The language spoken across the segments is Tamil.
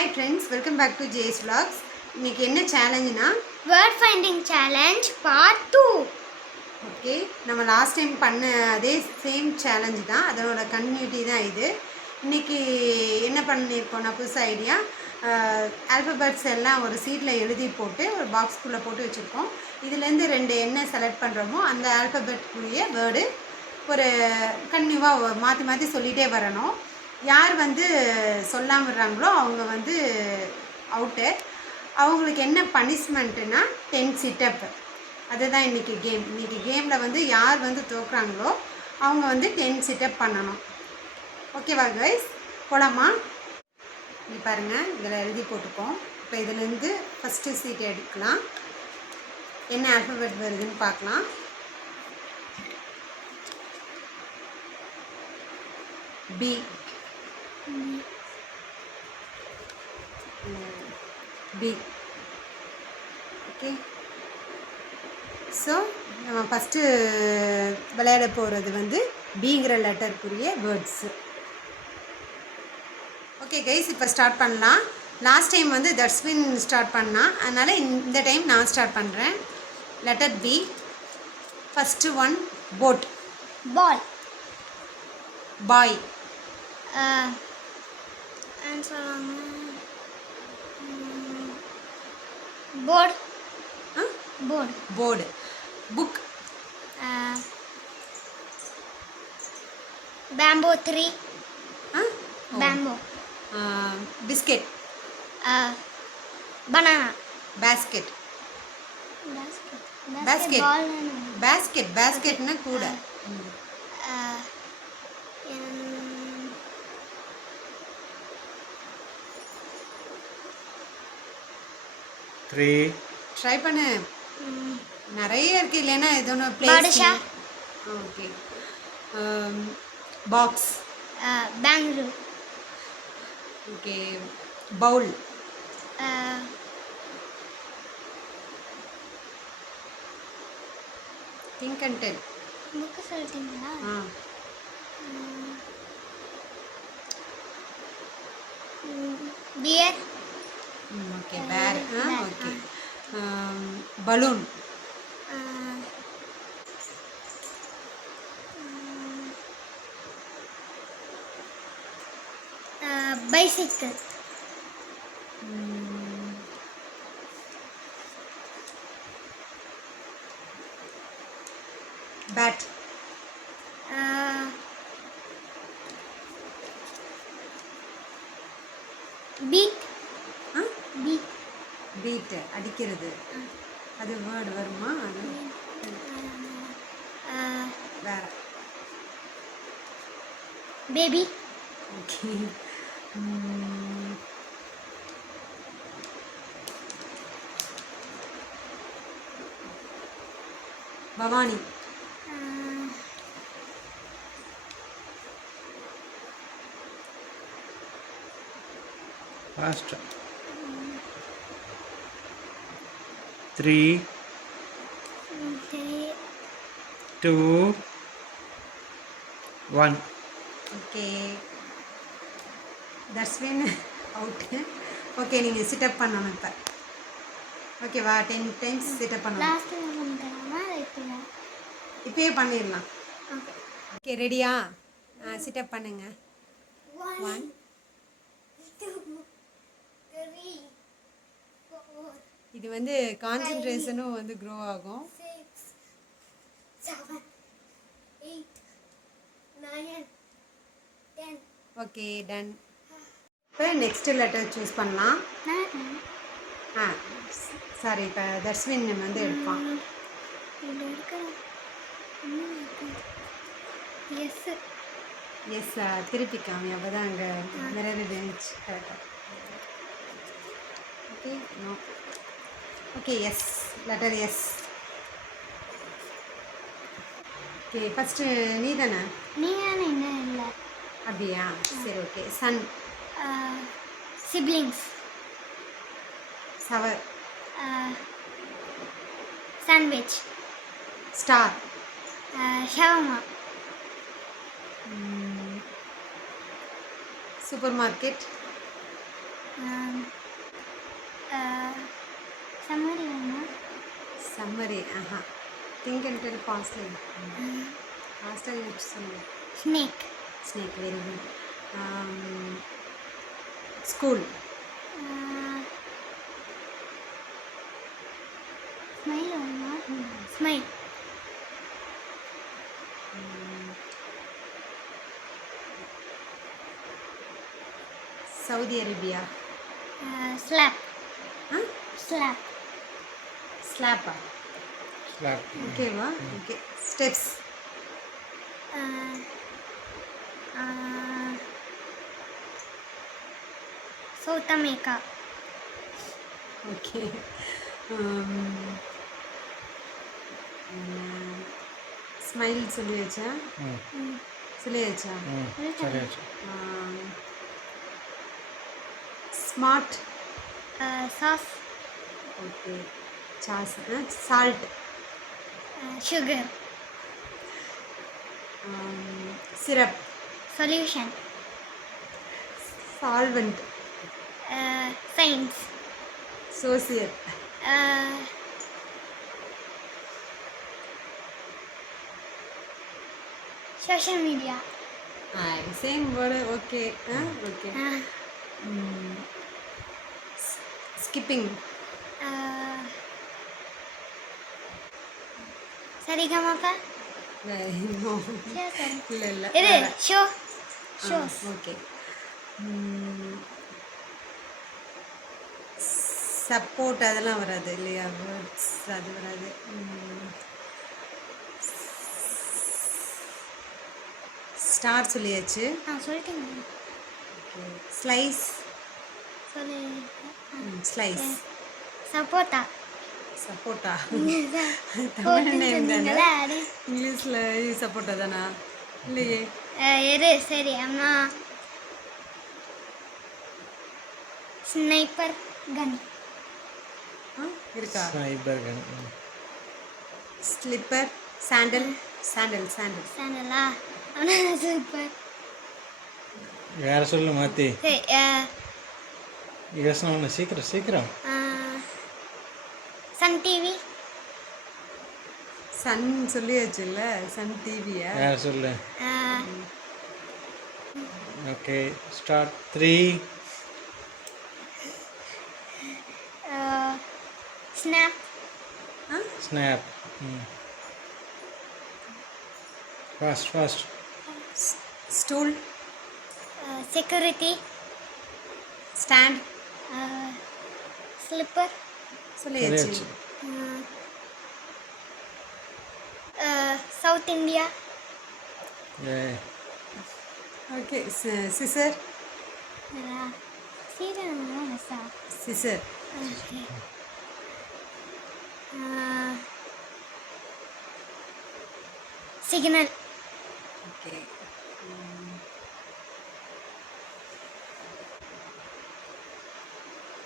Hi friends, welcome back to Jay's Vlogs. இன்னைக்கு என்ன சேலஞ்சுனா word finding challenge part 2. Okay, நம்ம லாஸ்ட் டைம் பண்ண அதே சேம் சேலஞ்சு தான், அதனோட கன்டினியூட்டி தான் இது. இன்றைக்கி என்ன பண்ணியிருக்கோம்னா புதுசு ஐடியா, ஆல்ஃபபெட்ஸ் எல்லாம் ஒரு சீட்டில் எழுதி போட்டு ஒரு பாக்ஸ்குள்ளே போட்டு வச்சுருக்கோம். இதுலேருந்து 2 என்ன செலக்ட் பண்ணுறோமோ அந்த ஆல்ஃபபெட்குரிய வேர்டு ஒரு கன்டினியூவாக மாற்றி மாற்றி சொல்லிகிட்டே வரணும். யார் சொல்லாமல் விடுறாங்களோ அவங்க அவுட்டு. அவங்களுக்கு என்ன பனிஷ்மெண்ட்டுனா 10 சிட்டப். அதுதான் இன்றைக்கி கேம். இன்றைக்கி கேமில் யார் தோக்குறாங்களோ அவங்க 10 சிட்டப் பண்ணணும். ஓகேவா கைஸ், போலாமா? இது பாருங்கள், இதில் எழுதி போட்டுப்போம். இப்போ இதுலேருந்து ஃபஸ்ட்டு சீட் எடுக்கலாம். என்ன ஆல்ஃபபெட் வருதுன்னு பார்க்கலாம். பி. பி. ஓகே, ஸோ நம்ம ஃபஸ்ட்டு விளையாட போகிறது பிங்கிற லெட்டருக்குரிய வேர்ட்ஸு. ஓகே கைஸ், இப்போ ஸ்டார்ட் பண்ணலாம். லாஸ்ட் டைம் தட்ஸ்பின் ஸ்டார்ட் பண்ணால், அதனால் இந்த டைம் நான் ஸ்டார்ட் பண்ணுறேன். Letter B. First one boat. Ball. Boy. Board. Board. Board. Book. Bamboo tree. Bamboo. Biscuit. Banana. Basket. Basket. Basket. பேஸ்கெட்னா கூட. 3 ட்ரை பண்ணு, நிறைய இருக்கு. இல்லைன்னா இது ஒன்று place. Okay, box. Bangalore. Okay, bowl. Think and tell. Book சொல்லிட்டீங்களா? Bear. Okay, pear. Okay, balloon. Bicycle. Bat. Beat. Beat. Beat அடிக்கிறது. அது வேர்டு வருமா? அது வேற. Baby. Okay, Bhavani. fast 3 2 1 okay, தட்ஸ்வின் அவுட்டு. ஓகே, நீங்கள் சிட்டப் பண்ணணும் இப்போ. ஓகேவா? 10 டைம்ஸ் சிட்டப் பண்ணணும். இப்போயே பண்ணிடலாம். ஓகே, ரெடியா? சிட்டப் பண்ணுங்க. 1 2 3 4. இது கான்சன்ட்ரேஷனும் க்ரோ ஆகும். 6 7 8 9 10. Okay, done. இப்போ நெக்ஸ்ட் லெட்டர் சூஸ் பண்ணலாம். சாரி, இப்போ தர்ஸ்வின் எடுப்பான். எஸ், திருப்பி காமி, அப்போ தான் அங்கே நிறைய இருந்துச்சு. கரெக்டாக. Okay, no. Okay, S, letter S. Okay, first நீ தானே? என்ன இல்லை அப்படியா? சரி, okay. Sun. Siblings. Sour. Sandwich. Star. Shawarma. Supermarket. மாதிரி திங்க் அண்ட் டெல் ஃபாஸ்ட்லி ஃபாஸ்ட்டாக யூஸ் சொல்லுங்கள். Snake. Snake very good. School. Smile வருமா? Smile. Saudi Arabia. Slap. Slap. ஸ்லாப்பா? Slap. ஓகேவா? Okay. Steps. South America. Okay. Smile சொல்லியாச்சா? சொல்லியாச்சா? சரியாச்சு. Smart. Sauce. Okay. Sauce. Salt. Sugar. Syrup. Solution. Solvent. Science. Social. Social media. Same word. Okay. Okay. Skipping. சரிகமாப்பா. இல்லை இல்லை. இது ஷோ. ஷோஸ். ஓகே. சப்போர்ட் அதெல்லாம் வராது இல்லையா? வேர்ட்ஸ் அது வராது. ஸ்டார் சொல்லியாச்சு. சொல்லிட்டீங்க. ஸ்லைஸ். சொல்லு. ஸ்லைஸ். சப்போட்டா. சப்போட்டா தமிழ் நேம் தானே? சொன்னீங்களா அது? இங்கிலீஷில் சப்போட்டா தானா? இல்லையே. இரு சரி அம்மா. Sniper gun. இருக்கா? Sniper gun. Slipper. Sandal. Sandal. Sandal. சாண்டலா? ஆனால் சூப்பர். வேற சொல்லு மாத்தி. சரி யோசனை ஒன்று சீக்கிரம் சீக்கிரம். Sun TV. சன் சொல்லியாச்சுல்ல. சன் டிவியா? வேற சொல்லு. Okay start. 3. Snap. Snap. Fast fast. Stool. Security. Stand. Slipper. சொல்லியாச்சு. சரியாச்சு. South India. ஏ ஓகே. சிசர். சீரா. Scissor. Okay. Signal. Okay.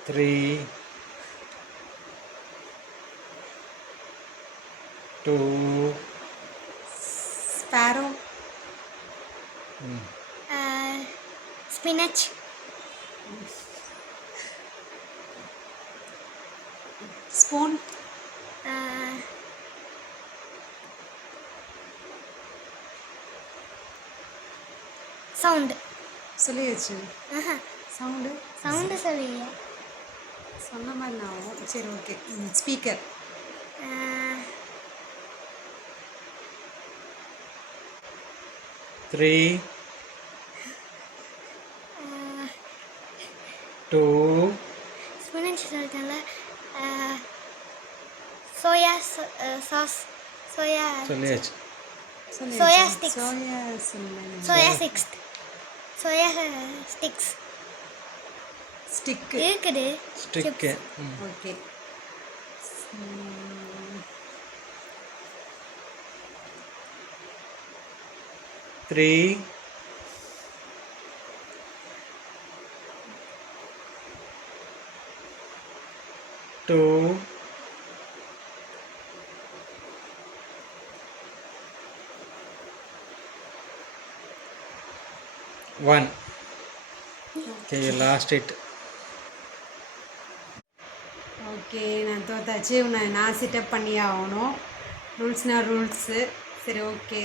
3, 2. Sparrow. Spinach. Spoon. Sound. சொல்லியாச்சு. சவுண்டு. சவுண்டு சொல்லியா? சொன்ன மாதிரி நான். சரி ஓகே. ஸ்பீக்கர். Three, 2. ஸ்பினச் சொல்லிட்டேன்ல. Soya sauce. சோயா. சொல்லியாச்சு. Soya sticks. சோயா சொல்லுங்க. Soya six. Soya sticks stick. இருக்குது. Stick. Okay. 3, 2. 1. Okay, you lost it. Okay. Okay, நான் தோத்தாச்சு. நான் சிட்டப் பண்ணி ஆகணும். ரூல்ஸ்னால் ரூல்ஸு. சரி, ஓகே,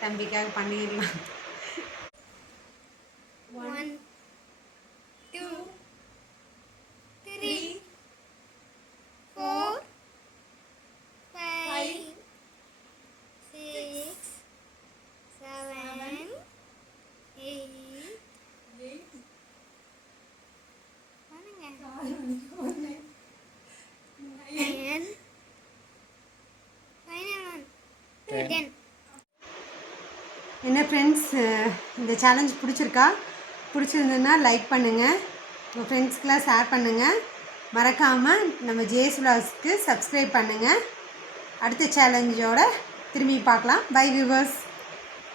தம்பிக்காக பண்ணிடலாம். 1 2 3 4 5 6 7 8 9 10. என்ன ஃப்ரெண்ட்ஸ், இந்த சேலஞ்ச் பிடிச்சிருந்ததுன்னா லைக் பண்ணுங்கள், உங்கள் ஃப்ரெண்ட்ஸ்க்கெலாம் ஷேர் பண்ணுங்கள். மறக்காமல் நம்ம ஜேஎஸ் விலாக்ஸ்க்கு சப்ஸ்கிரைப் பண்ணுங்கள். அடுத்த சேலஞ்சோட திரும்பி பார்க்கலாம். Bye viewers.